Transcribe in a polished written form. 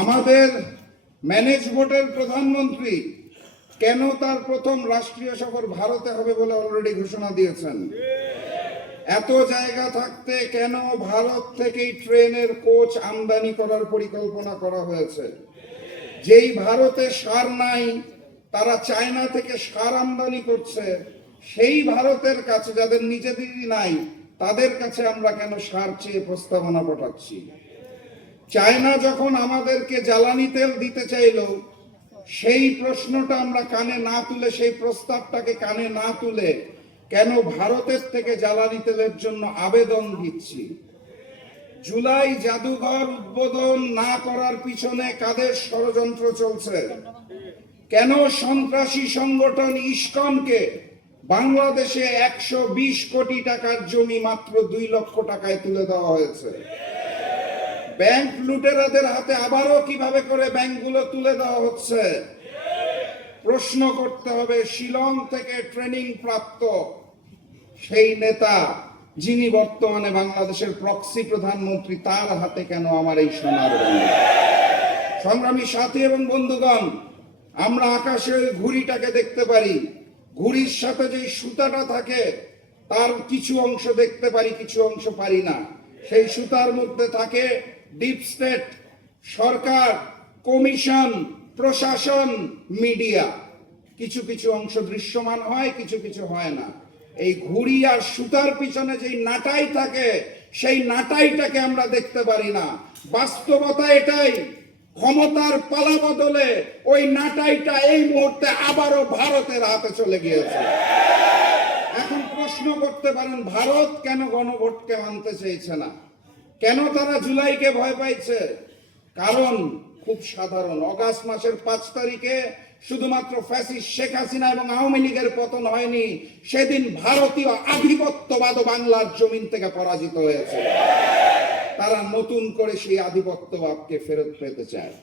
আমাদের ম্যানেজ ভোটের প্রধানমন্ত্রী কেন তার প্রথম রাষ্ট্রীয় সফর ভারতে হবে বলে অলরেডি ঘোষণা দিয়েছেন? এত জায়গা থাকতে কেন ভারত থেকেই ট্রেনের কোচ আমদানি করার পরিকল্পনা করা হয়েছে? যেই ভারতে সার নাই, তারা চায়না থেকে সার আমদানি করছে। সেই ভারতের কাছে, যাদের নিজেদেরই নাই, তাদের কাছে আমরা কেন সার চেয়ে প্রস্তাবনা পাঠাচ্ছি? চায়না যখন আমাদেরকে জ্বালানি তেল দিতে চাইল, সেই প্রশ্নটা আমরা কানে না তুলে, সেই প্রস্তাবটাকে কানে না তুলে কেন ভারতের থেকে জ্বালানি তেলের জন্য আবেদন দিচ্ছি? জুলাই জাদুঘর উদ্বোধন না করার পিছনে কাদের ষড়যন্ত্র চলছে? কেন সন্ত্রাসী সংগঠন ইসকনকে বাংলাদেশে 120 কোটি টাকার জমি মাত্র 2 লক্ষ টাকায় তুলে দেওয়া হয়েছে? ব্যাংক লুটেরাদের হাতে আবারও কিভাবে করে ব্যাংকগুলো তুলে দেওয়া হচ্ছে? প্রশ্ন করতে হবে, শিলং থেকে ট্রেনিং প্রাপ্ত সেই নেতা, যিনি বর্তমানে বাংলাদেশের প্রক্সি প্রধানমন্ত্রী, তার হাতে কেন আমার এই সোনার ব্যাংক? সংগ্রামী সাথী এবং বন্ধুগণ, আমরা আকাশে ঘুড়িটাকে দেখতে পারি। ঘুড়ির সাথে যে সুতাটা থাকে, তার কিছু অংশ দেখতে পারি, কিছু অংশ পারি না। সেই সুতার মধ্যে থাকে ডিপ স্টেট, সরকার, কমিশন, প্রশাসন, মিডিয়া। কিছু কিছু অংশ দৃশ্যমান হয়, কিছু কিছু হয় না। এই ঘুড়ি আর সুতার পিছনে যে নাটাই থাকে, সেই নাটাইটাকে আমরা দেখতে পারি না। বাস্তবতা এটাই, ক্ষমতার পালা বদলে ওই নাটাইটা এই মুহূর্তে আবারও ভারতের হাতে চলে গিয়েছে। এখন প্রশ্ন করতে পারেন, ভারত কেন গণভোটকে মানতে চাইছে না? কেন তারা জুলাইকে ভয় পাইছে? কারণ খুব সাধারণ। অগাস্ট মাসের 5 তারিখে শুধুমাত্র ফ্যাসিস্ট শেখ হাসিনা এবং আওয়ামী লীগের পতন হয়নি, সেদিন ভারতীয় আধিপত্যবাদ বাংলার জমিন থেকে পরাজিত হয়েছে। তারা নতুন করে সেই আধিপত্যবাদকে ফেরত পেতে চায়।